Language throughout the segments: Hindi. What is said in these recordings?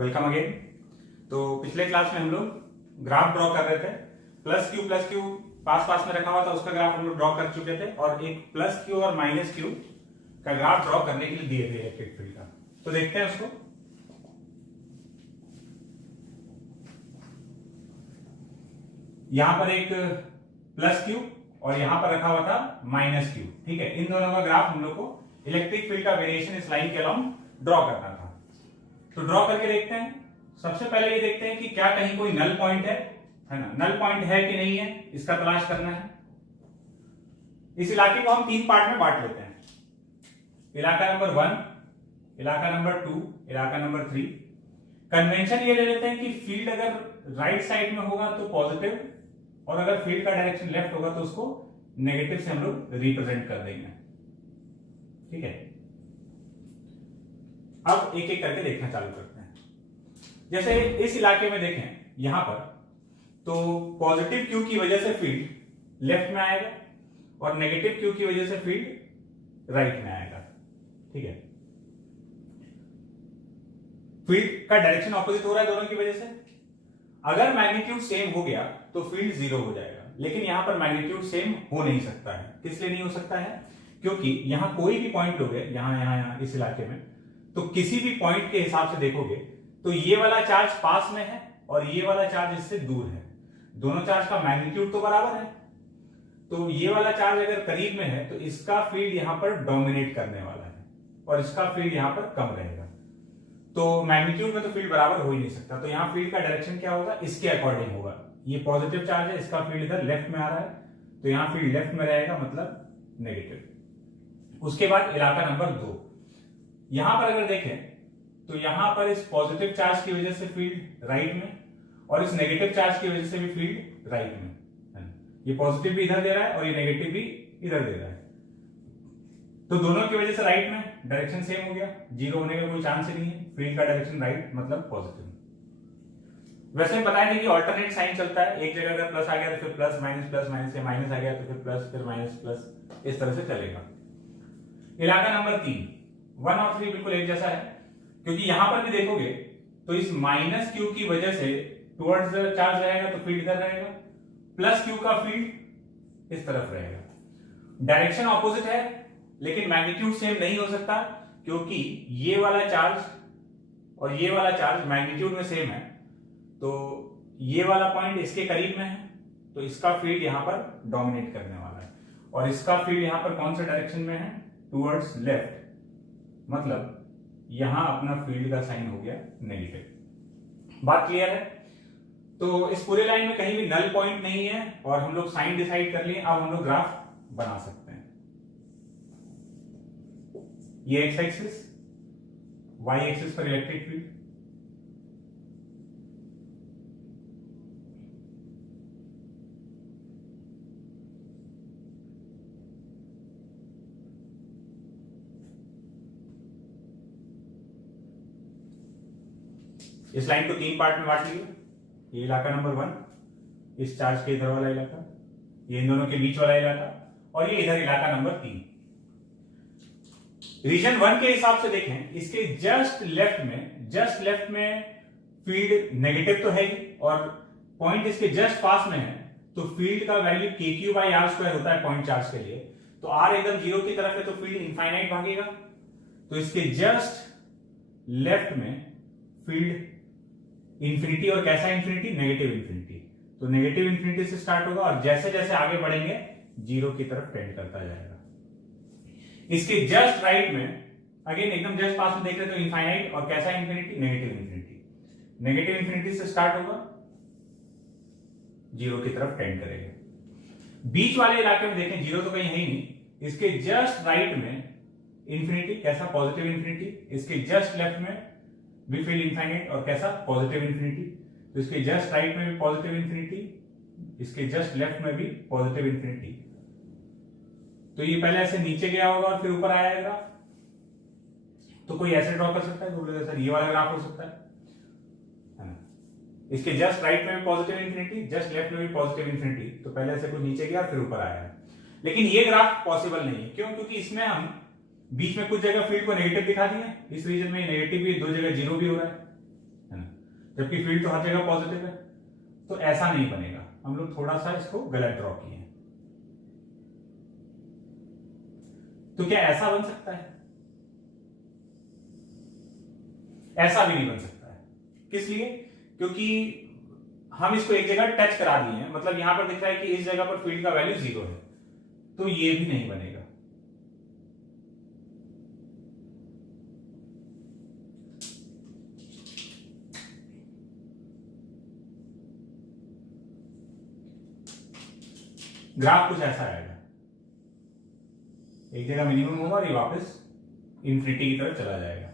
Welcome again. तो पिछले क्लास में हम लोग ग्राफ ड्रॉ कर रहे थे। प्लस क्यू पास पास में रखा हुआ था, उसका ग्राफ हम लोग ड्रॉ कर चुके थे और एक प्लस क्यू और माइनस क्यू का ग्राफ ड्रॉ करने के लिए दिए थे इलेक्ट्रिक फील्ड का। तो देखते हैं उसको। यहां पर एक प्लस क्यू और यहां पर रखा हुआ था माइनस क्यू। ठीक है, इन दोनों का ग्राफ हम लोग को इलेक्ट्रिक फील्ड का वेरिएशन इस लाइन के अलोंग ड्रॉ करना था। तो ड्रॉ करके देखते हैं। सबसे पहले ये देखते हैं कि क्या कहीं कोई नल पॉइंट है ना, नल पॉइंट है कि नहीं है, इसका तलाश करना है। इस इलाके को हम 3 पार्ट में बांट लेते हैं। इलाका नंबर 1, इलाका नंबर 2, इलाका नंबर 3। कन्वेंशन ये ले लेते हैं कि फील्ड अगर राइट साइड में होगा तो पॉजिटिव और अगर फील्ड का डायरेक्शन लेफ्ट होगा तो उसको नेगेटिव से हम लोग रिप्रेजेंट कर देंगे। ठीक है, अब एक एक करके देखना चालू करते हैं। जैसे इस इलाके में देखें, यहां पर तो पॉजिटिव क्यू की वजह से फील्ड लेफ्ट में आएगा और नेगेटिव क्यू की वजह से फील्ड राइट में आएगा। ठीक है, फील्ड का डायरेक्शन ऑपोजिट हो रहा है दोनों की वजह से। अगर मैग्नीट्यूड सेम हो गया तो फील्ड 0 हो जाएगा, लेकिन यहां पर मैग्नीट्यूड सेम हो नहीं सकता है। किस लिए नहीं हो सकता है? क्योंकि यहां कोई भी पॉइंट लोगे, यहां इस इलाके में, तो किसी भी पॉइंट के हिसाब से देखोगे तो ये वाला चार्ज पास में है और ये वाला चार्ज इससे दूर है। दोनों चार्ज का मैग्नीट्यूड तो बराबर है, तो ये वाला चार्ज अगर करीब में है तो इसका फील्ड यहां पर डोमिनेट करने वाला है और इसका फील्ड यहां पर कम रहेगा। तो मैग्नीट्यूड में तो फील्ड बराबर हो ही नहीं सकता। तो यहां फील्ड का डायरेक्शन क्या होगा, इसके अकॉर्डिंग होगा। ये पॉजिटिव चार्ज है, इसका फील्ड इधर लेफ्ट में आ रहा है, तो यहां फील्ड लेफ्ट में रहेगा, मतलब नेगेटिव। उसके बाद इलाका नंबर 2, यहां पर अगर देखें तो यहां पर इस पॉजिटिव चार्ज की वजह से फील्ड राइट में और इस नेगेटिव चार्ज की वजह से भी फील्ड राइट में। ये पॉजिटिव भी इधर दे रहा है और ये नेगेटिव भी इधर दे रहा है, तो दोनों की वजह से राइट में डायरेक्शन सेम हो गया। 0 होने का कोई चांस ही नहीं है। फील्ड का डायरेक्शन राइट मतलब पॉजिटिव। वैसे हम बताए थे कि ऑल्टरनेट साइन चलता है। एक जगह अगर प्लस आ गया तो फिर प्लस माइनस या माइनस आ गया तो फिर प्लस फिर माइनस प्लस, इस तरह से चलेगा। इलाका नंबर 3, 1 और 3 बिल्कुल एक जैसा है, क्योंकि यहां पर भी देखोगे तो इस माइनस क्यू की वजह से टुवर्ड्स चार्ज रहेगा तो फील्ड इधर रहेगा, प्लस क्यू का फील्ड इस तरफ रहेगा। डायरेक्शन ऑपोजिट है लेकिन मैग्नीट्यूड सेम नहीं हो सकता, क्योंकि ये वाला चार्ज और ये वाला चार्ज मैग्नीट्यूड में सेम है। तो ये वाला पॉइंट इसके करीब में है तो इसका फील्ड यहां पर डोमिनेट करने वाला है और इसका फील्ड यहां पर कौन से डायरेक्शन में है, टुवर्ड्स लेफ्ट, मतलब यहां अपना फील्ड का साइन हो गया नेगेटिव। बात क्लियर है? तो इस पूरे लाइन में कहीं भी नल पॉइंट नहीं है और हम लोग साइन डिसाइड कर लिए। अब हम लोग ग्राफ बना सकते हैं। ये एक्स एक्सिस, वाई एक्सिस पर इलेक्ट्रिक फील्ड, इस लाइन को 3 पार्ट में बांट लिया। ये इलाका नंबर 1, इस चार्ज के इधर वाला इलाका, ये इन दोनों के बीच वाला इलाका, और ये इधर इलाका नंबर 3। रीजन 1 के हिसाब से देखें, इसके जस्ट लेफ्ट में फील्ड नेगेटिव तो है ही और पॉइंट इसके जस्ट पास में है, तो फील्ड का वैल्यू KQ/R² होता है पॉइंट चार्ज के लिए। तो R एकदम 0 की तरफ है तो फील्ड इनफाइनाइट भागेगा। तो इसके जस्ट लेफ्ट में फील्ड इंफिनिटी, और कैसा इंफिनिटी, नेगेटिव इंफिनिटी। तो नेगेटिव इंफिनिटी से स्टार्ट होगा और जैसे जैसे आगे बढ़ेंगे 0 की तरफ टेंड करता जाएगा। इसके जस्ट राइट में अगेन एकदम जस्ट पास में देख रहे तो इनफाइनाइट, और कैसा infinity, negative infinity. Negative infinity से स्टार्ट होगा, 0 की तरफ टेंड करेगा। बीच वाले इलाके में देखें 0 तो कहीं है ही नहीं। इसके जस्ट राइट में इंफिनिटी, कैसा, पॉजिटिव इंफिनिटी। इसके जस्ट लेफ्ट में भी फील्ड इनफाइनाइट और कैसा, पॉजिटिव इंफिनिटी। तो इसके जस्ट राइट में भी पॉजिटिव इंफिनिटी, इसके जस्ट लेफ्ट में भी पॉजिटिव इंफिनिटी। तो ये पहले ऐसे नीचे गया होगा और फिर ऊपर आया ग्राफ। तो कोई ऐसे ड्रॉ कर सकता है, तो बोलेगा सर ये वाला ग्राफ हो सकता है ना? इसके जस्ट राइट में भी पॉजिटिव इंफिनिटी, जस्ट लेफ्ट में भी पॉजिटिव इंफिनिटी। तो पहले ऐसे कुछ नीचे गया फिर ऊपर आया है। लेकिन ये ग्राफ पॉसिबल नहीं है। क्यों? क्योंकि इसमें हम बीच में कुछ जगह फील्ड को नेगेटिव दिखा दिए, इस रीजन में नेगेटिव भी, 2 जगह 0 भी हो रहा है ना। जबकि फील्ड तो हर जगह पॉजिटिव है। तो ऐसा नहीं बनेगा, हम लोग थोड़ा सा इसको गलत ड्रॉ किए। तो क्या ऐसा बन सकता है? ऐसा भी नहीं बन सकता है। किस लिए? क्योंकि हम इसको एक जगह टच करा दिए हैं, मतलब यहां पर दिख रहा है कि इस जगह पर फील्ड का वैल्यू 0 है, तो ये भी नहीं बनेगा। ग्राफ कुछ ऐसा आएगा, एक जगह मिनिमम होगा और ये वापस इंफिनिटी की तरफ चला जाएगा।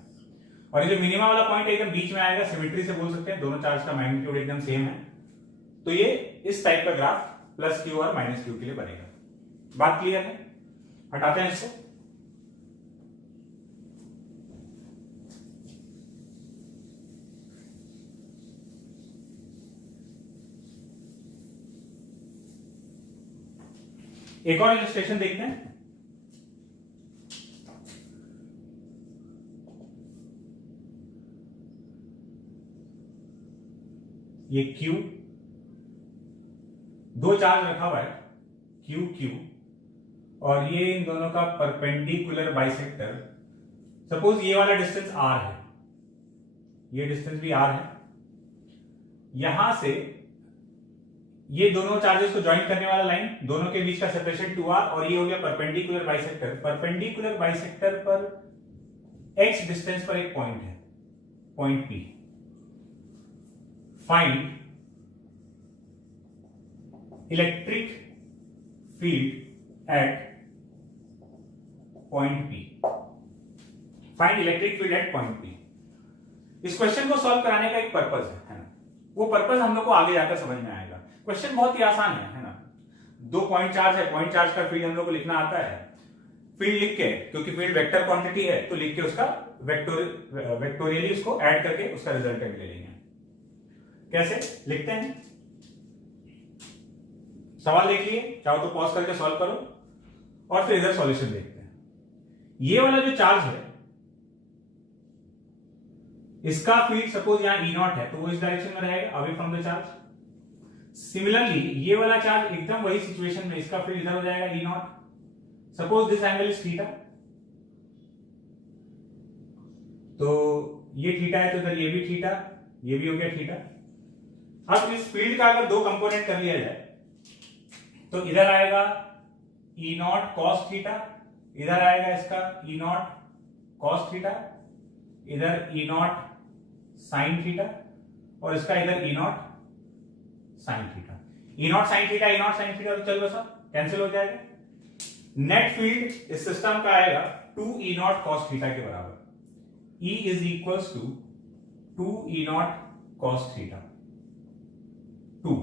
और ये जो मिनिमम वाला पॉइंट एकदम बीच में आएगा, सिमेट्री से बोल सकते हैं, दोनों चार्ज का मैग्नीट्यूड एकदम सेम है, तो ये इस टाइप का ग्राफ प्लस क्यू और माइनस क्यू के लिए बनेगा। बात क्लियर है? हटाते हैं इसको। एक और इलस्ट्रेशन देखते हैं। ये Q, दो चार्ज रखा हुआ है Q Q, और ये इन दोनों का परपेंडिकुलर बाइसेक्टर। सपोज ये वाला डिस्टेंस R है, ये डिस्टेंस भी R है। यहां से ये दोनों चार्जेस को ज्वाइन करने वाला लाइन, दोनों के बीच का सेपरेशन 2R, और ये हो गया परपेंडिकुलर बाइसेक्टर। परपेंडिकुलर बाइसेक्टर पर x डिस्टेंस पर एक पॉइंट है, point P। Find electric field at point P। Find electric field at point P। इस क्वेश्चन को सॉल्व कराने का एक पर्पस है ना, वो पर्पस हम लोग को आगे जाकर समझ में आएगा। क्वेश्चन बहुत ही आसान है ना। दो पॉइंट चार्ज है, पॉइंट चार्ज का फील्ड हम लोग को लिखना आता है। फील्ड लिख के, क्योंकि फील्ड वेक्टर क्वांटिटी है, तो लिख के उसका वेक्टोरियली उसको ऐड करके उसका रिजल्टेंट ले लेंगे। कैसे लिखते हैं? सवाल देख लिए, चाहो तो पॉज करके सॉल्व करो और फिर इधर सॉल्यूशन देखते हैं। ये वाला जो चार्ज है, इसका फील्ड सपोज यहां E0 है, तो वो इस डायरेक्शन में रहेगा, away from the charge. Similarly ये वाला चार्ज एकदम वही सिचुएशन में, इसका फील्ड इधर हो जाएगा E0। Suppose this angle is theta, तो ये थीटा है, तो इधर ये भी थीटा, ये भी हो गया थीटा। अब इस फील्ड का अगर दो कंपोनेंट कर लिया जाए, तो इधर आएगा E0 cos थीटा, इधर आएगा इसका E0 cos थीटा, इधर E0 sin थीटा, और इसका इधर E0 sin theta. E0 sin theta, E0 sin theta, तो चलो सब कैंसिल हो जाएगा। नेट फील्ड इस सिस्टम का आएगा 2 E0 cos थीटा के बराबर। E is equals to 2 E0 cos theta 2।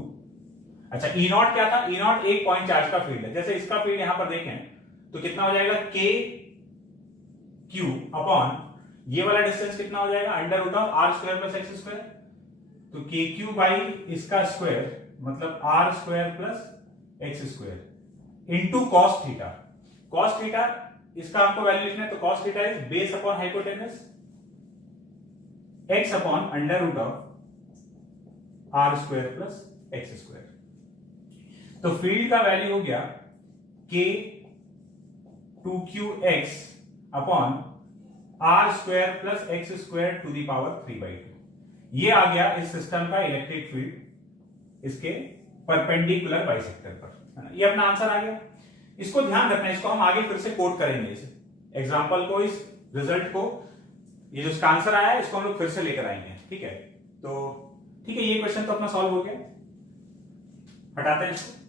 अच्छा, E0 क्या था? E0 एक पॉइंट चार्ज का फील्ड है। जैसे इसका फील्ड यहां पर देखें तो कितना हो जाएगा, k q अपॉन ये वाला डिस्टेंस कितना हो जाएगा, under root of r square plus x square. तो के क्यू बाई इसका स्क्वायर मतलब r square plus x square into cos theta. Cos theta इसका हमको वैल्यू लिखना है, तो cos theta is base upon hypotenuse x upon under root of r square plus x square. तो फील्ड का वैल्यू हो गया k 2qx upon r square plus x square to the power 3/2। ये आ गया इस सिस्टम का इलेक्ट्रिक फील्ड इसके परपेंडिकुलर बाइसेक्टर पर। ये अपना आंसर आ गया। इसको ध्यान रखना, इसको हम आगे फिर से कोट करेंगे, इस एग्जांपल को, इस रिजल्ट को, ये जो इसका आंसर आया है इसको हम लोग फिर से लेकर आएंगे। ठीक है, तो ठीक है, ये क्वेश्चन तो अपना सॉल्व हो गया। हटाते हैं इसको।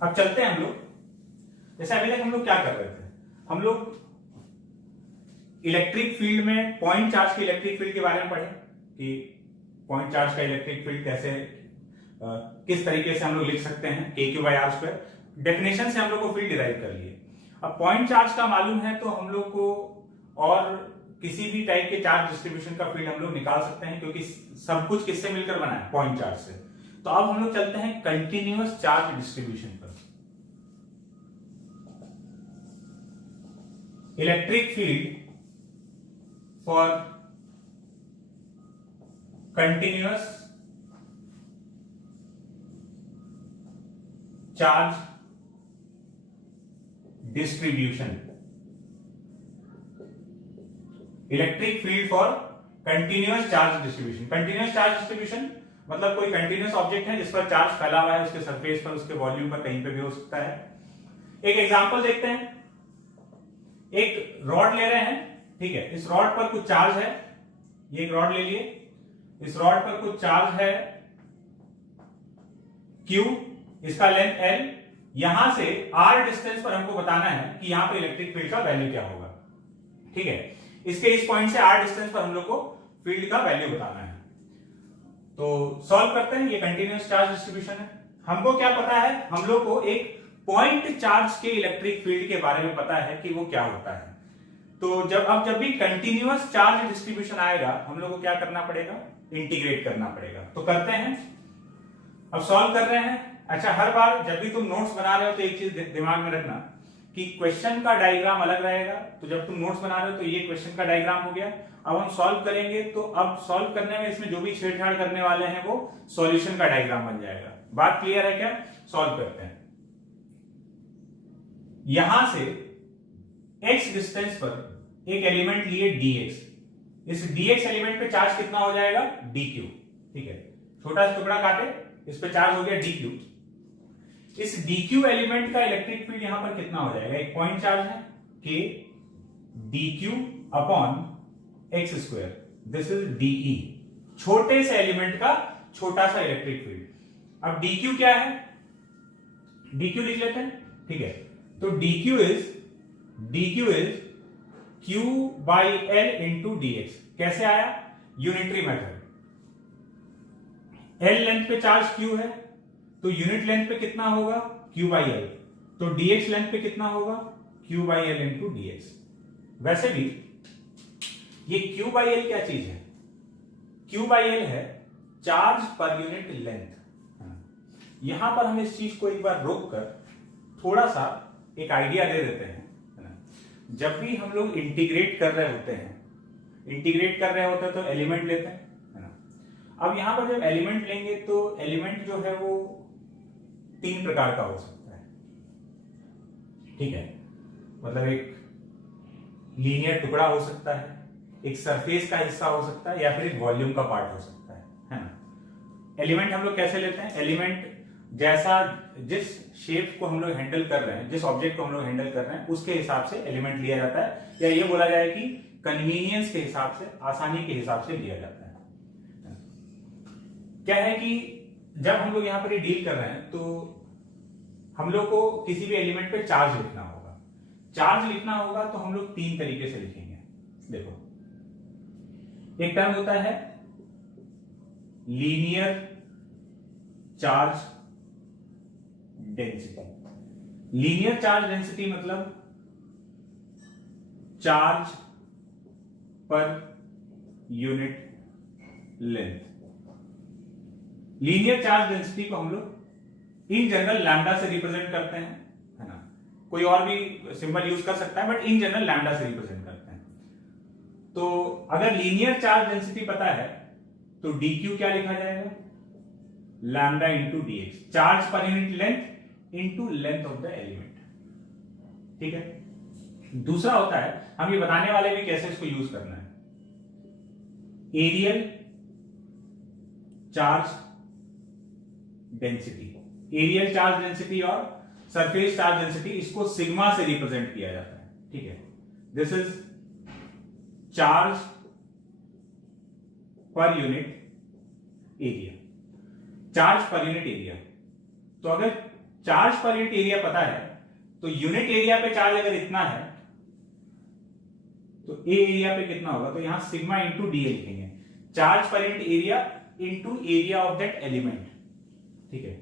अब चलते हैं हम लोग, जैसे अभी तक हम लोग क्या कर रहे थे, हम लोग इलेक्ट्रिक फील्ड में पॉइंट चार्ज के इलेक्ट्रिक फील्ड के बारे में पढ़े कि पॉइंट चार्ज का इलेक्ट्रिक फील्ड कैसे किस तरीके से हम लोग लिख सकते हैं, K Q by R square. Definition से हम लोग को फील्ड डिराइव कर लिए। अब पॉइंट चार्ज का मालूम है तो हम लोग को और किसी भी टाइप के चार्ज डिस्ट्रीब्यूशन का फील्ड हम लोग निकाल सकते हैं, क्योंकि सब कुछ किससे मिलकर बना है, पॉइंट चार्ज से। तो अब हम लोग चलते हैं कंटिन्यूअस चार्ज डिस्ट्रीब्यूशन पर। Electric field for continuous charge distribution. Electric field for continuous charge distribution. Continuous charge distribution मतलब कोई कंटिन्यूअस ऑब्जेक्ट है जिस पर चार्ज फैला हुआ है, उसके सरफेस पर, उसके वॉल्यूम पर, कहीं पे भी हो सकता है। एक एग्जांपल देखते हैं। एक रॉड ले रहे हैं, ठीक है, इस रॉड पर कुछ चार्ज है, ये एक रॉड ले लिए, इस रॉड पर कुछ चार्ज है Q, इसका लेंथ L, यहां से R डिस्टेंस पर हमको बताना है कि यहां पर इलेक्ट्रिक फील्ड का वैल्यू क्या होगा, ठीक है। इसके इस पॉइंट से R डिस्टेंस पर हम लोग को फील्ड का वैल्यू बताना है। तो सॉल्व करते हैं। ये कंटिन्यूअस चार्ज डिस्ट्रीब्यूशन है। हमको क्या पता है, हम लोग को एक पॉइंट चार्ज के इलेक्ट्रिक फील्ड के बारे में पता है कि वो क्या होता है। तो जब भी कंटिन्यूअस चार्ज डिस्ट्रीब्यूशन आएगा, हम लोग को क्या करना पड़ेगा, इंटीग्रेट करना पड़ेगा। तो करते हैं, अब सॉल्व कर रहे हैं। अच्छा, हर बार जब भी तुम नोट्स बना रहे हो तो एक चीज दिमाग में रखना कि क्वेश्चन का डायग्राम अलग रहेगा। तो जब तुम नोट्स बना रहे हो तो ये क्वेश्चन का डायग्राम हो गया। अब हम सॉल्व करेंगे, तो अब सॉल्व करने में इसमें जो भी छेड़छाड़ करने वाले हैं वो सॉल्यूशन का डायग्राम बन जाएगा। बात क्लियर है क्या? सॉल्व करते हैं। यहां से x डिस्टेंस पर एक एलिमेंट लिए dx। इस dx एलिमेंट पे चार्ज कितना हो जाएगा, dq, ठीक है। छोटा सा टुकड़ा काटे, इस पे चार्ज हो गया dq। इस dq एलिमेंट का इलेक्ट्रिक फील्ड यहां पर कितना हो जाएगा, एक पॉइंट चार्ज है k dq upon x square, this is de। छोटे से एलिमेंट का छोटा सा इलेक्ट्रिक फील्ड। अब dq क्या है, dq लिख लेते हैं, ठीक है। तो dq is q by l into dx। कैसे आया, यूनिटरी मेथड। l लेंथ पे चार्ज q है, तो यूनिट लेंथ पे कितना होगा, q बाई l। तो dx लेंथ पे कितना होगा, q by l into dx। वैसे भी ये q बाई l क्या चीज है, q बाई l है चार्ज पर यूनिट लेंथ। यहां पर हम इस चीज को एक बार रोक कर थोड़ा सा एक आइडिया दे देते हैं। जब भी हम लोग इंटीग्रेट कर रहे होते हैं तो एलिमेंट लेते हैं, है ना। अब यहां पर जब एलिमेंट लेंगे तो एलिमेंट जो है वो तीन प्रकार का हो सकता है, ठीक है। मतलब एक लीनियर टुकड़ा हो सकता है, एक सरफेस का हिस्सा हो सकता है, या फिर एक वॉल्यूम का पार्ट हो सकता है ना। एलिमेंट हम लोग कैसे लेते हैं, एलिमेंट जैसा जिस शेप को हम लोग हैंडल कर रहे हैं, जिस ऑब्जेक्ट को हम लोग हैंडल कर रहे हैं, उसके हिसाब से एलिमेंट लिया जाता है, या ये बोला जाए कि कन्वीनियंस के हिसाब से, आसानी के हिसाब से लिया जाता है। क्या है कि जब हम लोग यहां पर ये डील कर रहे हैं तो हम लोग को किसी भी एलिमेंट पे चार्ज लिखना होगा। चार्ज लिखना होगा तो हम लोग तीन तरीके से लिखेंगे। देखो, एक टर्म होता है linear charge density. Linear charge density मतलब charge per unit length. Linear charge density को हम लोग इन जनरल लैम्डा से रिप्रेजेंट करते हैं, है ना। कोई और भी सिंबल यूज कर सकता है, बट इन जनरल लैम्डा से रिप्रेजेंट करते हैं। तो अगर लीनियर चार्ज डेंसिटी पता है तो dq क्या लिखा जाएगा, lambda into dx, charge per unit length into length of the element, ठीक है। दूसरा होता है, हम ये बताने वाले भी कैसे इसको यूज करना है, areal charge density. Areal charge density और सरफेस चार्ज डेंसिटी, इसको सिग्मा से रिप्रेजेंट किया जाता है, ठीक है। This is charge per unit area, charge per unit area. तो अगर चार्ज पर यूनिट एरिया पता है तो यूनिट एरिया पे चार्ज अगर इतना है तो ए एरिया पे कितना होगा, तो यहां सिग्मा इंटू डी लिखेंगे, charge per unit area into area of that element, ठीक है।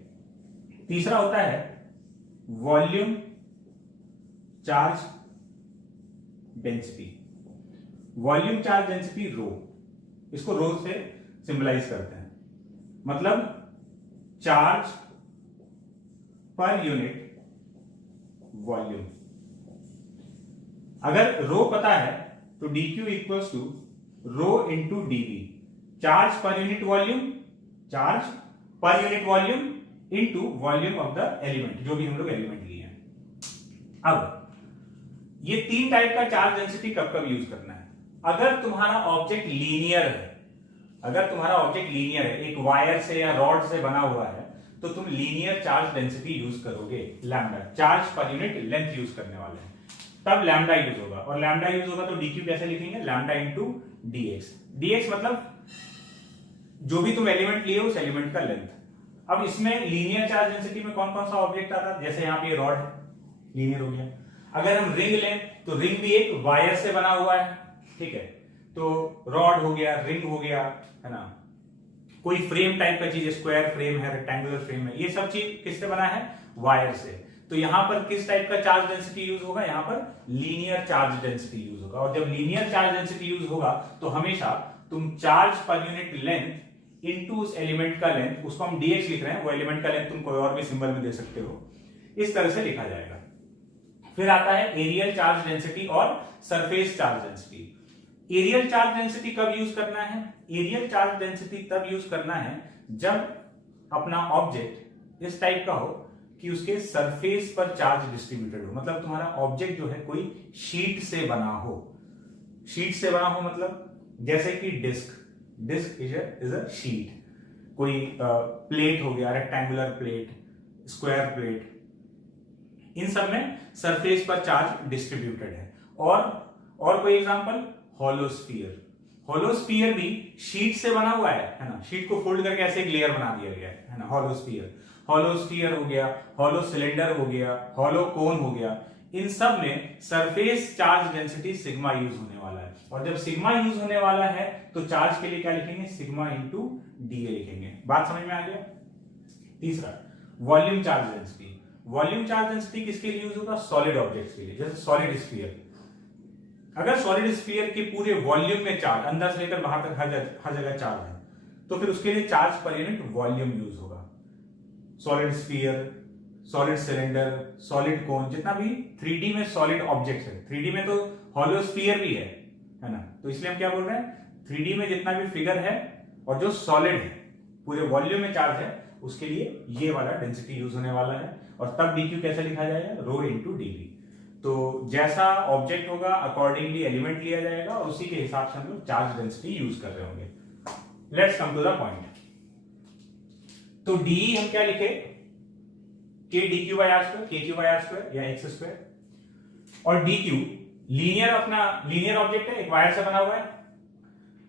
तीसरा होता है volume charge density. Volume charge density rho, इसको रो से सिंबलाइज करते हैं, मतलब चार्ज पर यूनिट वॉल्यूम। अगर रो पता है तो dq equals to rho into dv, charge per unit volume, charge per unit volume into volume of the element, जो भी हम लोग एलिमेंट लिए हैं। अब ये तीन टाइप का चार्ज डेंसिटी कब कब यूज करना है? अगर तुम्हारा ऑब्जेक्ट लीनियर है, अगर तुम्हारा ऑब्जेक्ट लीनियर है, एक वायर से या रॉड से बना हुआ है, तो तुम लीनियर चार्ज डेंसिटी यूज करोगे, lambda, charge per unit length use करने वाले हैं, तब लैम्डा यूज होगा। और लैम्डा यूज होगा तो dq कैसे लिखेंगे? लैम्डा इंटू dx, dx मतलब जो भी तुम एलिमेंट लिए उस एलिमेंट का लेंथ। अब इसमें लीनियर चार्ज डेंसिटी में कौन कौन सा ऑब्जेक्ट आता है? जैसे यहाँ पे रॉड है, लीनियर हो गया। अगर हम रिंग लें तो रिंग भी एक वायर से बना हुआ है, ठीक है, तो रॉड हो गया, रिंग हो गया, है ना। कोई फ्रेम टाइप का चीज, स्क्वायर फ्रेम है, रेक्टेंगुलर फ्रेम है, ये सब चीज किससे बना है? वायर से। तो यहां पर किस टाइप का चार्ज डेंसिटी यूज होगा? यहां पर लीनियर चार्ज डेंसिटी यूज होगा। और जब लीनियर चार्ज डेंसिटी यूज होगा तो हमेशा तुम charge per unit length into उस एलिमेंट का लेंथ, उसको हम dx लिख रहे हैं, वो एलिमेंट का लेंथ तुम कोई और भी सिंबल में दे सकते हो, इस तरह से लिखा जाएगा। फिर आता है एरियल चार्ज डेंसिटी और surface charge density. Areal charge density कब यूज करना है? एरियल चार्ज डेंसिटी तब यूज करना है जब अपना ऑब्जेक्ट इस टाइप का हो कि उसके सरफेस पर चार्ज डिस्ट्रीब्यूटेड हो। मतलब तुम्हारा ऑब्जेक्ट जो है कोई शीट से बना हो, शीट से बना हो मतलब जैसे कि disk, disk is a sheet, कोई प्लेट हो गया, रेक्टेंगुलर प्लेट, स्क्वायर प्लेट, इन सब में सरफेस पर चार्ज डिस्ट्रीब्यूटेड है। और कोई एग्जांपल, होलोस्फीयर, होलोस्फीयर भी शीट से बना हुआ है ना, शीट को फोल्ड करके ऐसे एक लेयर बना दिया गया है ना, होलोस्फीयर। होलोस्फीयर हो गया, होलो सिलेंडर हो गया, होलो कोन हो गया, इन सब में surface charge density sigma use होने वाला है। और जब सिग्मा यूज होने वाला है तो चार्ज के लिए क्या लिखेंगे? सिग्मा इंटू डी लिखेंगे। बात समझ में आ गया? तीसरा, volume charge density. Volume charge density किसके लिए यूज होगा? सॉलिड ऑब्जेक्ट्स के लिए। जैसे सॉलिड स्फीयर, अगर सॉलिड स्फीयर के पूरे वॉल्यूम में चार्ज, अंदर से लेकर बाहर तक हर जगह चार्ज है, तो फिर उसके लिए charge per unit volume use होगा। Solid sphere, solid cylinder, solid cone, जितना भी 3D में सॉलिड ऑब्जेक्ट है, 3D में तो होलोस्फीयर भी है ना, तो इसलिए हम क्या बोल रहे हैं? 3D में जितना भी फिगर है और जो सॉलिड है, पूरे वॉल्यूम में चार्ज है, उसके लिए ये वाला डेंसिटी यूज होने वाला है। और तब dq कैसे लिखा जाएगा? रो इंटू dv। तो जैसा ऑब्जेक्ट होगा अकॉर्डिंगली एलिमेंट लिया जाएगा और उसी के हिसाब से हम लोग चार्ज डेंसिटी यूज कर रहे होंगे। Let's come to the point. तो डी हम क्या लिखे? k dq by r square, kq by r square या x square। और dq लीनियर, अपना लीनियर ऑब्जेक्ट है, एक वायर से बना हुआ है,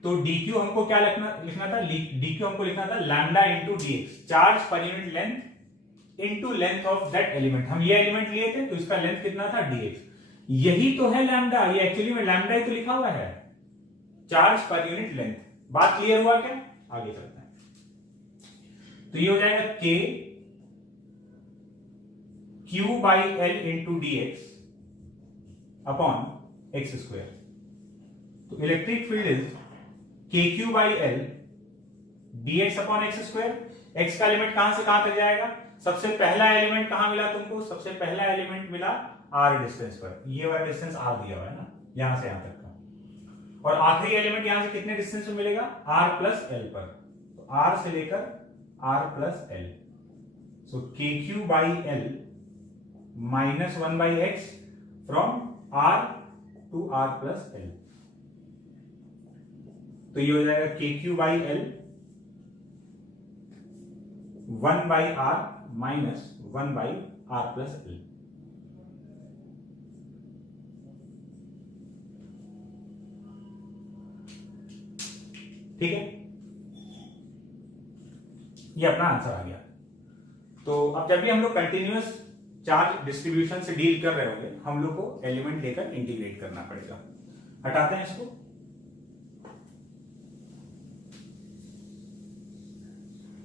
तो dq हमको क्या लिखना था? dq हमको लिखना था lambda into dx, charge per unit length into length of that element. हम ये एलिमेंट लिए थे तो इसका लेंथ कितना था? dx। यही तो है लैम्डा, ये एक्चुअली में लैम्डा ही तो लिखा हुआ है, चार्ज पर यूनिट लेंथ। बात क्लियर हुआ क्या? आगे चलते हैं। तो ये हो जाएगा k q by l into dx upon x square. तो electric field is kq by l dx upon x square. x का एलिमेंट कहां से कहां तक जाएगा? सबसे पहला एलिमेंट कहां मिला तुमको? सबसे पहला एलिमेंट मिला r डिस्टेंस पर, ये वाला डिस्टेंस r दिया हुआ है ना, यहां से यहां तक का। और आखिरी एलिमेंट यहां से कितने डिस्टेंस में मिलेगा? r प्लस l पर। तो r से लेकर r plus l, so kq by l minus 1 by x from r to r plus l। तो ये हो जाएगा kq by l 1 by r minus 1 by r plus l। ठीक है, ये अपना आंसर आ गया। तो अब जब भी हम लोग कंटिन्यूअस चार्ज डिस्ट्रीब्यूशन से डील कर रहे होंगे, हम लोग को एलिमेंट लेकर इंटीग्रेट करना पड़ेगा। हटाते हैं इसको।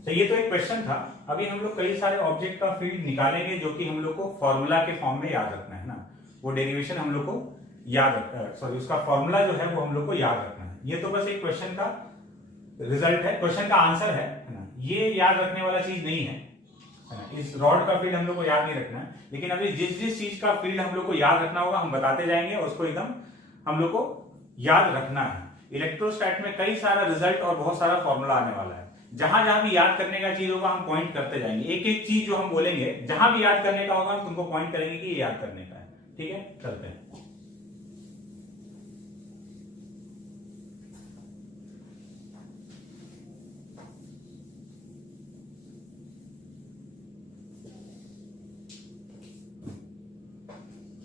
तो ये तो एक क्वेश्चन था। अभी हम लोग कई सारे ऑब्जेक्ट का फील्ड निकालेंगे जो कि हम लोग को फॉर्मूला के फॉर्म में याद रखना है ना, वो डेरिवेशन हम लोग को याद रखना है, सॉरी उसका फॉर्मूला जो है वो हम लोग को याद रखना है। ये तो बस एक क्वेश्चन का रिजल्ट है, क्वेश्चन का आंसर है ना, ये याद रखने वाला चीज नहीं है इस रॉड का फील्ड हम लोग को याद नहीं रखना है, लेकिन अभी जिस जिस चीज का फील्ड हम लोग को याद रखना होगा हम बताते जाएंगे, उसको एकदम हम लोग को याद रखना है। इलेक्ट्रोस्टैट में कई सारा रिजल्ट और बहुत सारा फॉर्मूला आने वाला है, जहां जहां भी याद करने का चीज होगा हम पॉइंट करते जाएंगे, एक एक चीज जो हम बोलेंगे जहां भी याद करने का होगा हम तुमको पॉइंट करेंगे कि ये याद करने का है। ठीक है, चलते हैं।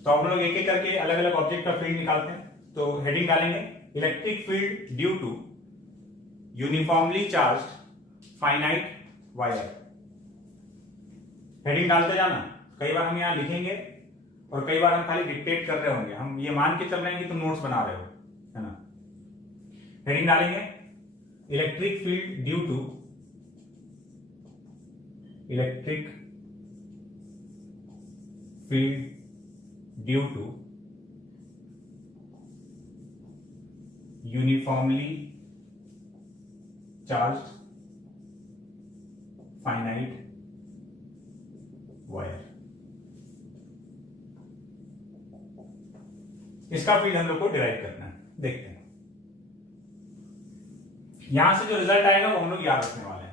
तो हम लोग एक एक करके अलग अलग ऑब्जेक्ट का फील्ड निकालते हैं। तो हेडिंग डालेंगे electric field due to uniformly charged finite wire. Heading डालते जाना, कई बार हम यहां लिखेंगे और कई बार हम खाली डिक्टेट कर रहे होंगे, हम ये मान के चल रहे हैं कि तुम नोट्स बना रहे हो, है ना। हेडिंग डालेंगे electric field due to electric field due to uniformly charged finite wire. इसका फील्ड हम लोग को डिराइव करना है, देखते हैं। यहां से जो रिजल्ट आएगा वो हम लोग याद रखने वाले हैं।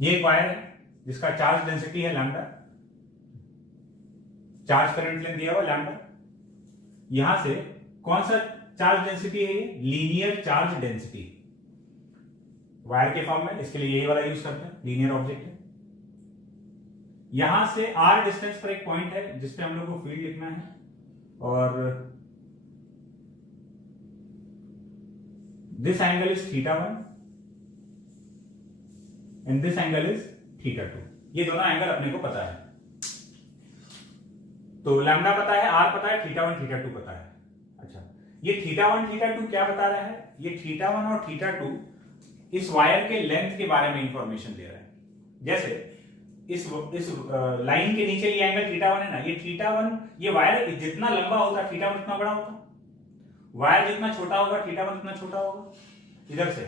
ये एक वायर है जिसका चार्ज डेंसिटी है लैम्डा, चार्ज करंट लेंथ दिया हुआ लैम्डा। यहां से कौन सा चार्ज डेंसिटी है, ये लीनियर चार्ज डेंसिटी वायर के फॉर्म में, इसके लिए यही वाला यूज करते हैं, लीनियर ऑब्जेक्ट है। यहां से r डिस्टेंस पर एक पॉइंट है जिसपे हम लोग को फील्ड लिखना है, और this angle is θ1 and this angle is θ2। ये दोनों एंगल अपने को पता है, तो लैम्डा पता है, r पता है, θ1 θ2 पता है। अच्छा, ये θ1 θ2 क्या बता रहा है, ये θ1 और θ2 इस वायर के लेंथ के बारे में इंफॉर्मेशन दे रहा है। जैसे इस लाइन के नीचे ये एंगल θ1 है ना, ये θ1, ये वायर जितना लंबा होता θ1 उतना बड़ा होता, वायर जितना छोटा होगा θ1 उतना छोटा होगा। इधर से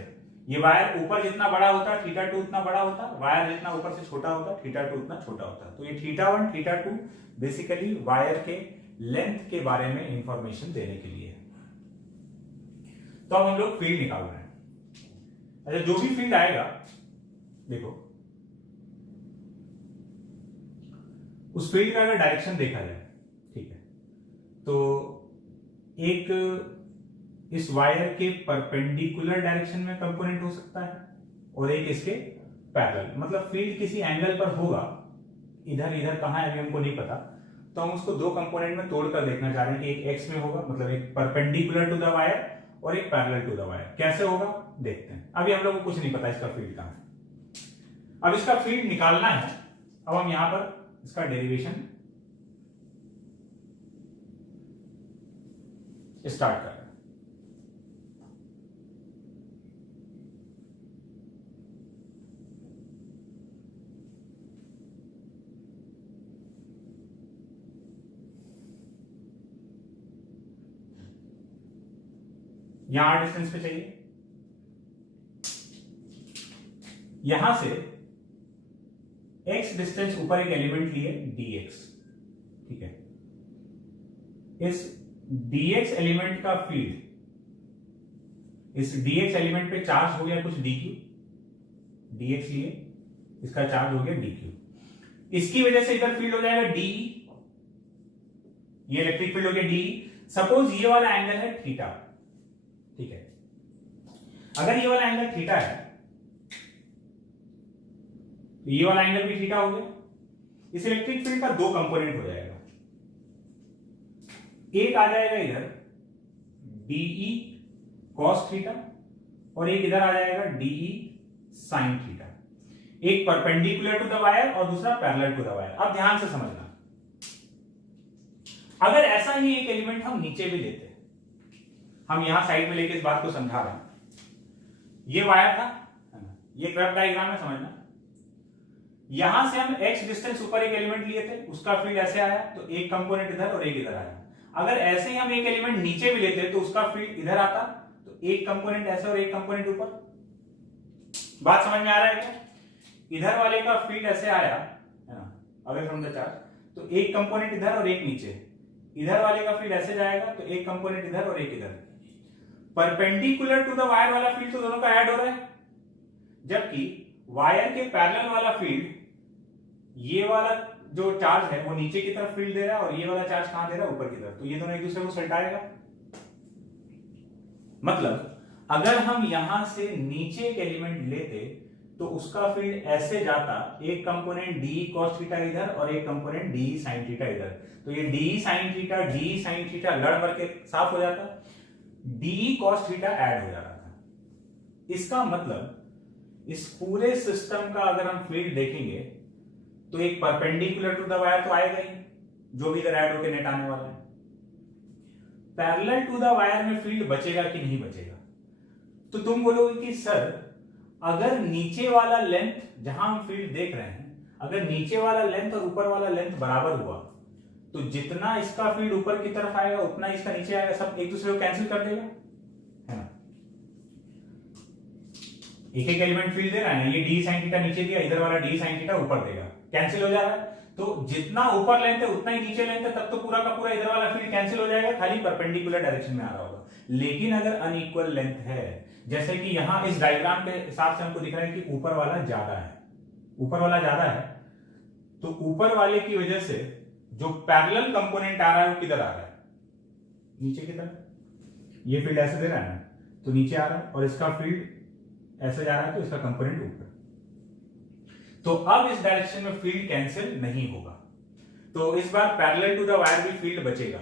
ये वायर ऊपर जितना बड़ा होता θ2 उतना बड़ा होता, वायर जितना ऊपर से छोटा होता θ2 उतना छोटा होता। तो ये θ1 θ2 बेसिकली वायर के लेंथ के बारे में इंफॉर्मेशन देने के लिए है। तो अब हम लोग फील्ड निकाल रहे हैं। अच्छा, जो भी फील्ड आएगा देखो, उस फील्ड का अगर डायरेक्शन देखा जाए, ठीक है, तो एक इस वायर के परपेंडिकुलर डायरेक्शन में कंपोनेंट हो सकता है और एक इसके पैरेलल, मतलब फील्ड किसी एंगल पर होगा, इधर इधर कहां है अभी हमको नहीं पता, तो हम उसको दो कंपोनेंट में तोड़कर देखना चाह रहे हैं कि एक एक्स में होगा, मतलब एक परपेंडिकुलर टू द वायर, और एक पैरेलल टू द वायर। कैसे होगा देखते हैं। अभी हम लोग को कुछ नहीं पता इसका फील्ड कहां है। अब इसका फील्ड निकालना है। अब हम यहां पर इसका डेरिवेशन स्टार्ट कर रहे हैं। यहां r डिस्टेंस पे चाहिए, यहां से x डिस्टेंस ऊपर एक एलिमेंट लिए dx, ठीक है। इस dx एलिमेंट का फील्ड, इस dx एलिमेंट पे चार्ज हो गया कुछ dq, dx लिए इसका चार्ज हो गया dq, इसकी वजह से इधर फील्ड हो जाएगा de, ये इलेक्ट्रिक फील्ड हो गया de। सपोज ये वाला एंगल है थीटा, ठीक है। अगर ये वाला एंगल थीटा है तो ये वाला एंगल भी थीटा हो गया। इस इलेक्ट्रिक फील्ड का दो कंपोनेंट हो जाएगा, एक आ जाएगा इधर dE cos थीटा और एक इधर आ जाएगा dE sin थीटा, एक परपेंडिकुलर टू द वायर और दूसरा पैरेलल टू द वायर। अब ध्यान से समझना, अगर ऐसा ही एक एलिमेंट हम नीचे भी लेते, हम यहां साइड में लेके इस बात को समझा रहे हैं, ये वायर था, ये ग्राफ डायग्राम में समझना, यहां से हम x डिस्टेंस ऊपर एक एलिमेंट लिए थे, उसका फील्ड ऐसे आया, तो एक कंपोनेंट इधर और एक इधर आया। अगर ऐसे ही हम एक एलिमेंट नीचे भी लेते तो उसका फील्ड इधर आता, तो एक कंपोनेंट ऐसे और एक कंपोनेंट ऊपर। बात समझ में आ रहा है क्या? इधर वाले का फील्ड ऐसे आया है ना, अवे फ्रॉम द चार्ज, तो एक कंपोनेंट इधर और एक नीचे। इधर वाले का फील्ड ऐसे जाएगा, तो एक कंपोनेंट इधर और एक इधर। परपेंडिकुलर टू द वायर वाला फील्ड तो दोनों का ऐड हो रहा है, जबकि वायर के पैरेलल वाला फील्ड, ये वाला जो चार्ज है वो नीचे की तरफ फील्ड दे रहा है और ये वाला चार्ज कहां दे रहा है, ऊपर की तरफ। तो ये दोनों एक दूसरे को सल्टाएगा। मतलब अगर हम यहां से नीचे एक एलिमेंट लेते तो उसका फील्ड ऐसे जाता, एक कंपोनेंट डी cos थीटा इधर और एक कंपोनेंट डी sin थीटा इधर। तो ये डी sin थीटा लड़ भर के साफ हो जाता, डी cos थीटा ऐड हो जा रहा था। इसका मतलब इस पूरे सिस्टम का अगर हम फील्ड देखेंगे तो एक परपेंडिकुलर टू द वायर तो आएगा ही, जो भी इधर ऐड होकर नेट आने वाला है। पैरेलल टू द वायर में फील्ड बचेगा कि नहीं बचेगा? तो तुम बोलोगे कि सर अगर नीचे वाला लेंथ, जहां हम फील्ड देख रहे हैं, अगर नीचे वाला लेंथ और ऊपर वाला लेंथ बराबर हुआ तो जितना इसका फील्ड ऊपर की तरफ आएगा उतना इसका नीचे आएगा, सब एक दूसरे को कैंसिल कर देगा, है ना। एक एक एलिमेंट फील्ड दे रहा है, ये डी sin थीटा नीचे दिया, इधर वाला डी sin थीटा ऊपर देगा, कैंसिल हो जा रहा है। तो जितना ऊपर लेंथ है उतना ही नीचे लेंथ है, तब तो पूरा का पूरा इधर वाला फील्ड कैंसिल हो जाएगा, खाली परपेंडिकुलर डायरेक्शन में आ रहा होगा। लेकिन अगर अनइक्वल लेंथ है, जैसे कि यहां इस डायग्राम के हिसाब से हमको दिख रहा है कि ऊपर वाला ज्यादा है, ऊपर वाला ज्यादा है, तो ऊपर वाले की वजह से जो पैरेलल कंपोनेंट आ रहा है वो किधर आ रहा है, नीचे की तरफ। ये फील्ड ऐसे दे रहा है ना, तो नीचे आ रहा है, और इसका फील्ड ऐसे जा रहा है तो इसका कंपोनेंट ऊपर। तो अब इस डायरेक्शन में फील्ड कैंसिल नहीं होगा, तो इस बार पैरेलल टू द वायर भी फील्ड बचेगा।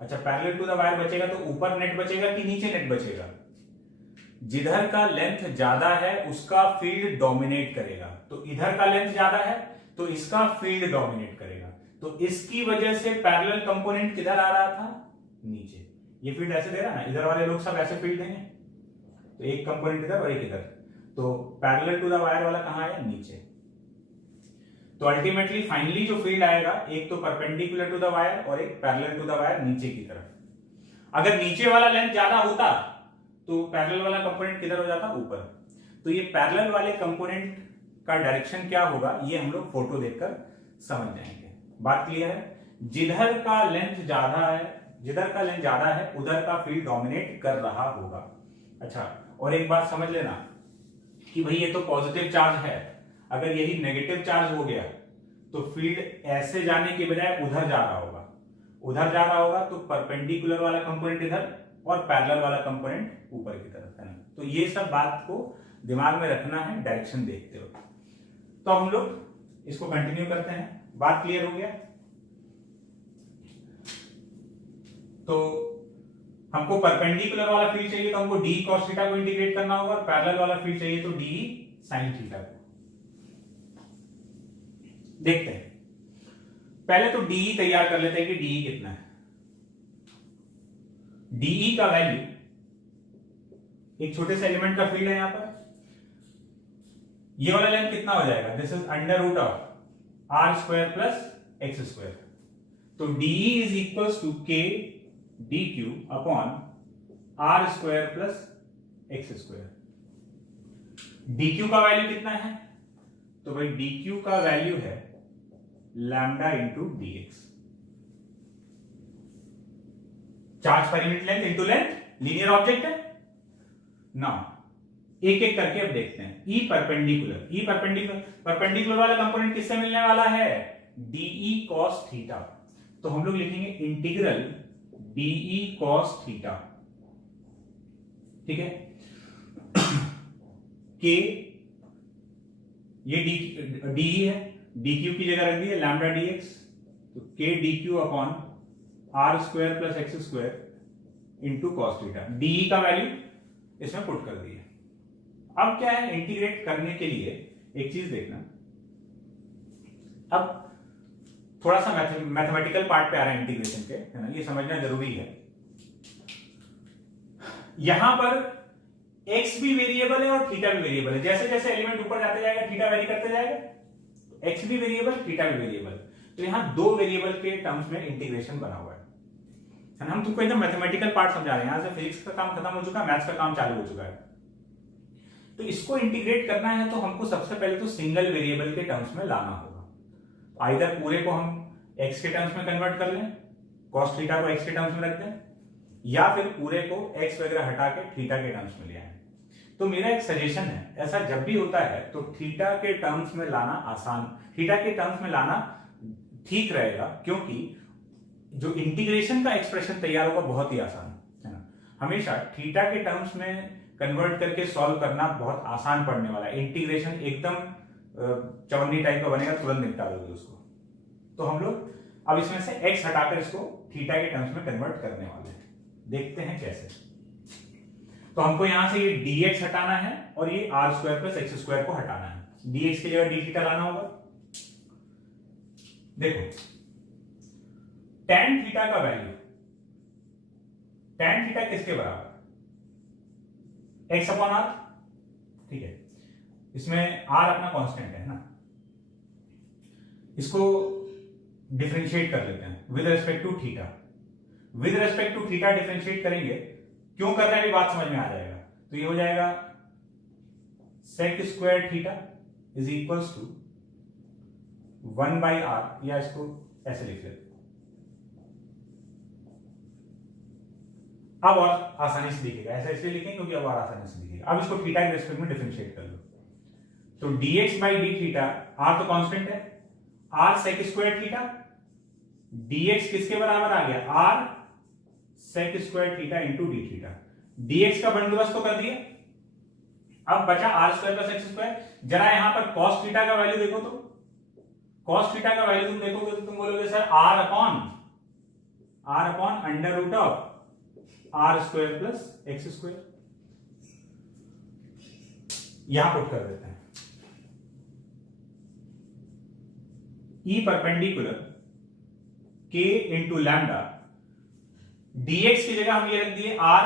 अच्छा, पैरेलल टू द वायर बचेगा तो ऊपर नेट बचेगा कि नीचे नेट बचेगा? जिधर का लेंथ ज्यादा है उसका फील्ड डोमिनेट करेगा, तो इधर का लेंथ ज्यादा है तो इसका फील्ड डोमिनेट करेगा। तो इसकी वजह से पैरेलल कंपोनेंट किधर आ रहा था, नीचे। ये फील्ड ऐसे दे रहा है ना, इधर वाले लोग सब ऐसे फील्ड देंगे, तो एक कंपोनेंट इधर और एक इधर, तो पैरेलल टू द वायर वाला कहां आया, नीचे। तो अल्टीमेटली फाइनली जो फील्ड आएगा, एक तो परपेंडिकुलर टू द वायर और एक पैरेलल टू द वायर नीचे की तरफ। अगर नीचे वाला लेंथ ज्यादा होता तो पैरेलल वाला कंपोनेंट किधर हो जाता, ऊपर। तो ये पैरेलल वाले कंपोनेंट का डायरेक्शन क्या होगा, ये हम लोग फोटो देखकर समझ जाएंगे। बात क्लियर है? जिधर का लेंथ ज्यादा है उधर का फील्ड डोमिनेट कर रहा होगा। अच्छा, और एक बात समझ लेना कि भाई ये तो पॉजिटिव चार्ज है, अगर यही नेगेटिव चार्ज हो गया तो फील्ड ऐसे जाने के बजाय उधर जा रहा होगा, तो परपेंडिकुलर वाला कंपोनेंट इधर और पैरेलल वाला कंपोनेंट ऊपर की तरफ, है ना। तो ये सब बात को दिमाग में रखना है डायरेक्शन देखते हो। तो हम लोग इसको कंटिन्यू करते हैं। बात क्लियर हो गया? तो हमको परपेंडिकुलर वाला फील्ड चाहिए तो हमको डी cos थीटा को इंटीग्रेट करना होगा, और पैरेलल वाला फील्ड चाहिए तो डी sin थीटा को। देखते हैं, पहले तो डी तैयार कर लेते हैं कि डी कितना है। डी का वैल्यू, एक छोटे से एलिमेंट का फील्ड है यहां पर, ये वाला लेंथ कितना हो जाएगा, this is under root of R square plus X square. तो D is equals to K D Q upon R square plus X square. D Q का वैल्यू कितना है, तो भाई डी क्यू का वैल्यू है lambda into D X. Charge per unit length into length, linear object है ना। एक एक करके अब देखते हैं। ई परपेंडिकुलर वाला कंपोनेंट किससे मिलने वाला है, डीई cos थीटा। तो हम लोग लिखेंगे इंटीग्रल डीई cos थीटा, ठीक है। के ये डी है, डी क्यू की जगह रख दी है लैम्डा डी एक्स, तो K D Q upon R square plus X square into cos theta. DE का वैल्यू इसमें पुट कर दिया। अब क्या है, इंटीग्रेट करने के लिए एक चीज देखना, अब थोड़ा सा मैथमेटिकल पार्ट पे आ रहा है इंटीग्रेशन के, है ना, ये समझना जरूरी है। यहां पर x भी वेरिएबल है और थीटा भी वेरिएबल है। जैसे जैसे एलिमेंट ऊपर जाते जाएगा थीटा वेरी करते जाएगा, एक्स भी वेरिएबल, थीटा भी वेरिएबल, तो यहाँ दो वेरिएबल के टर्म्स में इंटीग्रेशन बना हुआ है ना। हम तुमको एकदम मैथमेटिकल पार्ट समझा रहे हैं, यहाँ से फिजिक्स का काम खत्म हो चुका है, मैथ्स का काम चालू हो चुका है। तो इसको इंटीग्रेट करना है तो हमको सबसे पहले तो सिंगल वेरिएबल के टर्म्स में लाना होगा। आइदर पूरे को हम एक्स के टर्म्स में कन्वर्ट कर लें, कॉस थीटा को एक्स के टर्म्स में रख दें, या फिर पूरे को एक्स वगैरह हटा के थीटा के टर्म्स में ले आए। तो मेरा एक सजेशन है, ऐसा जब भी होता है तो थीटा के टर्म्स में लाना आसान, थीटा के टर्म्स में लाना ठीक रहेगा, क्योंकि जो इंटीग्रेशन का एक्सप्रेशन तैयार होगा बहुत ही आसान है ना। हमेशा थीटा के टर्म्स में कन्वर्ट करके सॉल्व करना बहुत आसान पड़ने वाला है। इंटीग्रेशन एकदम चवन्नी टाइप का बनेगा, तुरंत निपटा दोगे उसको। तो हम लोग अब इसमें से x हटाकर इसको थीटा के टर्म्स में कन्वर्ट करने वाले हैं, देखते हैं कैसे। तो हमको यहां से ये dx हटाना है और ये r square plus X square को हटाना है। dx की जगह d थीटा लाना होगा। देखो tan थीटा का वैल्यू, tan थीटा किसके बराबर, x अपॉन r, ठीक है। इसमें r अपना कांस्टेंट है ना, इसको डिफरेंशिएट कर लेते हैं with respect to theta. With respect to theta differentiate करेंगे, क्यों कर रहे हैं बात समझ में आ जाएगा। तो ये हो जाएगा sec square theta is equals to 1/r, या इसको ऐसे लिख लेते, अब और आसानी से दिखेगा। ऐसा इसलिए लिखेंगे क्योंकि अब और आसानी से दिखेगा। अब इसको थीटा के रेस्पेक्ट में डिफरेंशिएट कर लो, तो dx by D theta, r तो कांस्टेंट है, r sec square theta, dx किसके बराबर आ गया, r sec square theta into D theta. dx का बंदोबस्त तो कर दिया, अब बचा r square plus X square. जरा यहां पर cos थीटा का वैल्यू देखो, तो cos थीटा का वैल्यू तुम देखोगे तो तुम बोलोगे sir r upon under root of r square plus X square. यहां पुट कर देते हैं E perpendicular k into lambda, dx की जगह हम ये रख दिए r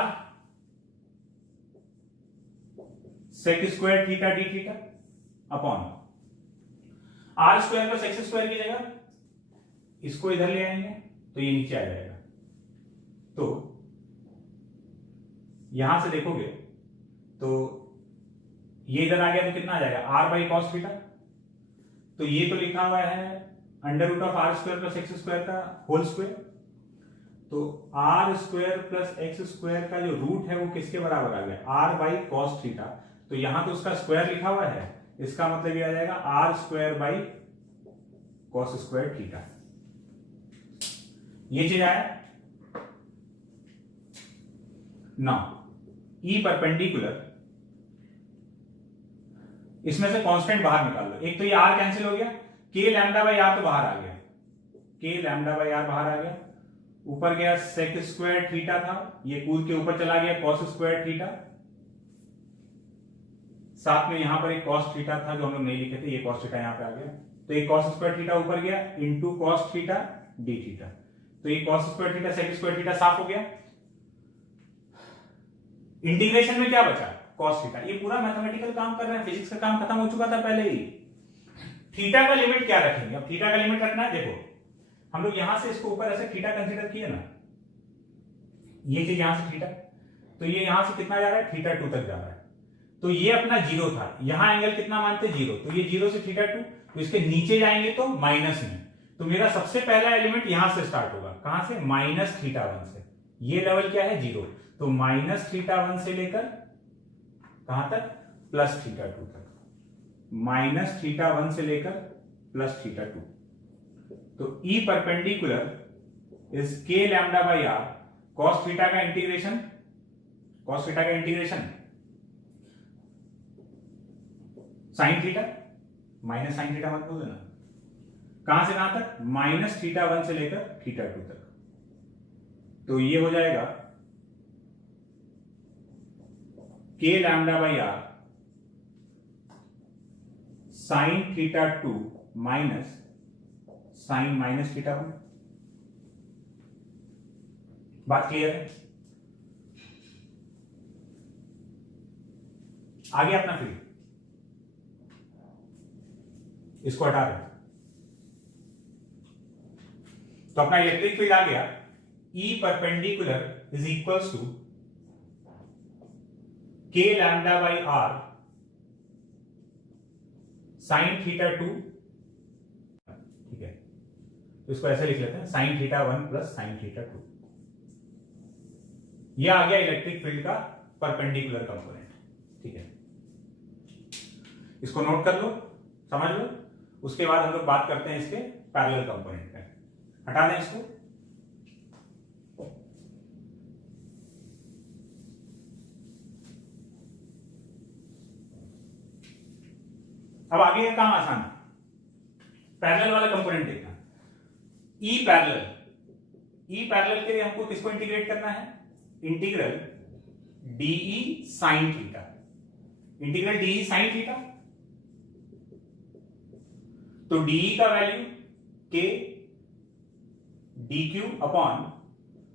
sec square theta D theta upon r square plus X square की जगह इसको इधर ले आएंगे तो ये नीचे आ जाएगा। तो यहां से देखोगे तो ये इधर आ गया तो कितना आ जाएगा, r बाई कॉस थीटा। तो ये तो लिखा हुआ है under root of r square plus X square का होल स्क्वायर। तो r square plus X square का जो रूट है वो किसके बराबर आ गया, r बाई कॉस थीटा। तो यहां तो उसका स्क्वायर लिखा हुआ है, इसका मतलब ये आ जाएगा r square by cos square theta. ये चीज आया ना। E परपेंडिकुलर, इसमें से कांस्टेंट बाहर निकाल लो, एक तो ये r कैंसिल हो गया, k लैम्डा बाई r तो बाहर आ गया, k लैम्डा बाई r बाहर आ गया। ऊपर गया सेक स्क्वायर थीटा था, ये कूद के ऊपर चला गया कॉस स्क्वायर थीटा। साथ में यहां पर एक कॉस थीटा था जो हम लोग नहीं लिखे थे, ये कॉस थीटा यहां पे आ गया। तो एक कॉस स्क्वायर थीटा ऊपर गया into cos theta D theta. तो ये cos square theta sec square theta साफ हो गया। इंटीग्रेशन में क्या बचा, कॉस थीटा। ये पूरा मैथमेटिकल काम कर रहे हैं, फिजिक्स का काम खत्म हो चुका था पहले ही। थीटा का लिमिट क्या रखेंगे, अब थीटा का लिमिट रखना है। देखो हम लोग यहां से इसको ऊपर ऐसे थीटा कंसीडर किए ना, ये चीज यहां से थीटा, तो ये यहां से कितना जा रहा है, थीटा 2 तक जा रहा है। तो ये अपना जीरो था, यहां एंगल कितना मानते, जीरो। तो ये जीरो से थीटा 2, तो इसके नीचे जाएंगे तो माइनस में। तो मेरा सबसे पहला एलिमेंट यहां से स्टार्ट होगा, कहां से, माइनस थीटा 1 से। ये लेवल क्या है, जीरो। तो माइनस थीटा 1 से लेकर कहां तक, प्लस थीटा 2 तक। माइनस थीटा 1 से लेकर प्लस थीटा 2। तो E perpendicular is k lambda by r, cos theta का इंटीग्रेशन, कॉस थीटा का integration sine theta, minus sine theta मत बोल देना। कहां से कहां तक, माइनस थीटा 1 से लेकर थीटा 2 तक। तो ये हो जाएगा k lambda by r sine theta 2 minus sine minus theta 1। बात क्लियर है, आगे अपना फिर इसको हटा दें तो अपना इलेक्ट्रिक फील्ड आ गया E perpendicular is equals to K lambda by R sine theta 2, ठीक है, तो इसको ऐसे लिख लेते हैं sine theta 1 plus sine theta 2। यह आ गया इलेक्ट्रिक फील्ड का परपेंडिकुलर कंपोनेंट, ठीक है। इसको नोट कर लो, समझ लो। उसके बाद हम लोग बात करते हैं इसके पैरेलल कंपोनेंट पे। हटा दें इसको। अब आगे का काम आसान है, पैरेलल वाला कंपोनेंट देखना। ई पैरेलल के लिए हमको किसको इंटीग्रेट करना है? Integral DE sine theta, integral DE sine theta. तो डीई का value K D Q upon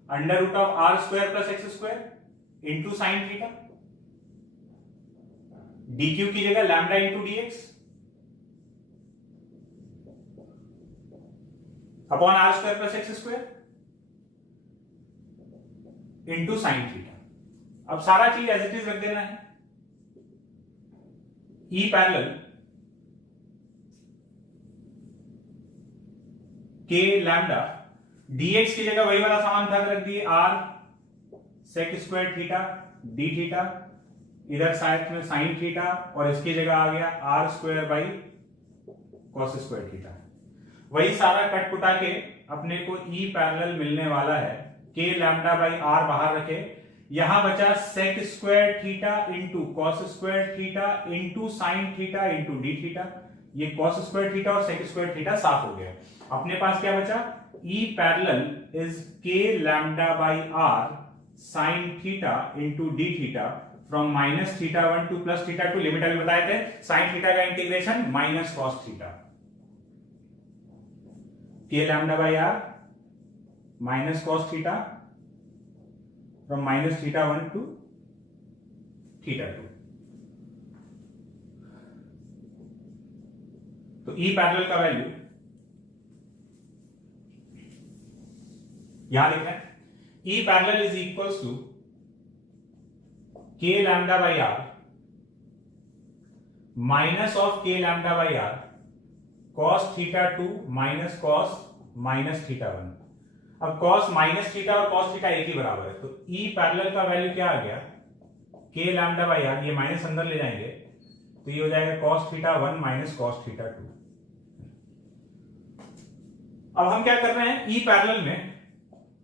under root of R square plus X square into sine theta. D Q की जगह lambda into D X upon R square plus X square into sine theta. अब सारा चीज एज इट इज रख देना है। E parallel K lambda dx की जगह वही वाला सामान ध्यान रख दिए, r sec square theta D theta, इधर साइड में साइन थीटा, और इसकी जगह आ गया r square by cos square theta. वही सारा कट पुटा के अपने को ई पैरेलल मिलने वाला है। के लैम्डा बाई आर बाहर रखे, यहां बचा sec square theta into cos square theta into sine theta into D theta. ये कॉस स्क्वायर थीटा और सेक स्क्वायर थीटा साफ हो गया। अपने पास क्या बचा? E parallel is K lambda by R sine theta into D theta from minus theta 1 to plus theta 2। Limit अभी बताए थे, साइन थीटा का integration minus cos theta. K lambda by R minus cos theta from minus theta 1 to theta 2। तो ई पैरेलल का वैल्यू यहां लिख रहे हैं, E parallel is equals to K lambda by R minus of K lambda by R cos theta 2 minus cos minus theta 1। अब कॉस माइनस थीटा और कॉस थीटा एक ही बराबर है, तो ई पैरेलल का वैल्यू क्या आ गया? के लैम्डा बाई आर, ये माइनस अंदर ले जाएंगे तो ये हो जाएगा cos theta 1 minus cos theta 2। अब हम क्या कर रहे हैं? ई पैरेलल में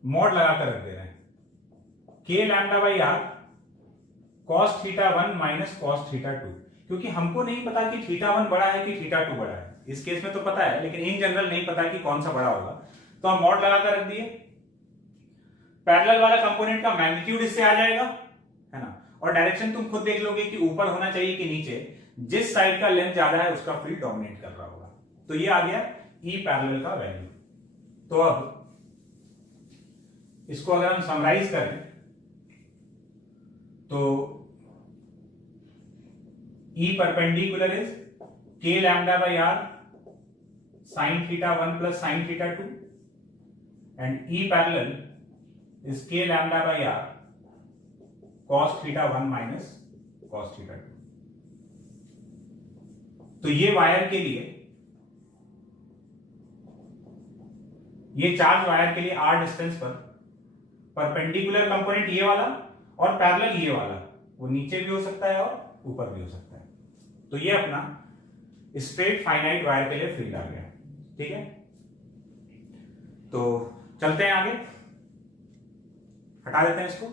मॉड लगाकर रख दे रहे हैं, K lambda by R cos theta 1 minus cos theta 2, क्योंकि हमको नहीं पता कि थीटा 1 बड़ा है कि थीटा 2 बड़ा है। इस केस में तो पता है, लेकिन इन जनरल नहीं पता कि कौन सा बड़ा होगा, तो हम मॉड लगाकर रख दिए। पैरेलल वाला कंपोनेंट का मैग्नीट्यूड इससे आ जाएगा, है ना, और डायरेक्शन तुम खुद देख लोगे कि ऊपर होना चाहिए कि नीचे। जिस साइड का लेंथ ज्यादा है उसका फील्ड डोमिनेट कर रहा होगा। तो ये आ गया ई पैरेलल का वैल्यू। तो अब इसको अगर हम समराइज करें तो E perpendicular is K lambda by R sine theta 1 plus sine theta 2 and E parallel is K lambda by R cos theta 1 minus cos theta 2। तो ये वायर के लिए, ये चार्ज वायर के लिए r डिस्टेंस पर परपेंडिकुलर कंपोनेंट ये वाला और पैरेलल ये वाला, वो नीचे भी हो सकता है और ऊपर भी हो सकता है। तो ये अपना स्ट्रेट फाइनाइट वायर के लिए फील्ड आ गया, ठीक है। तो चलते हैं आगे, हटा देते हैं इसको।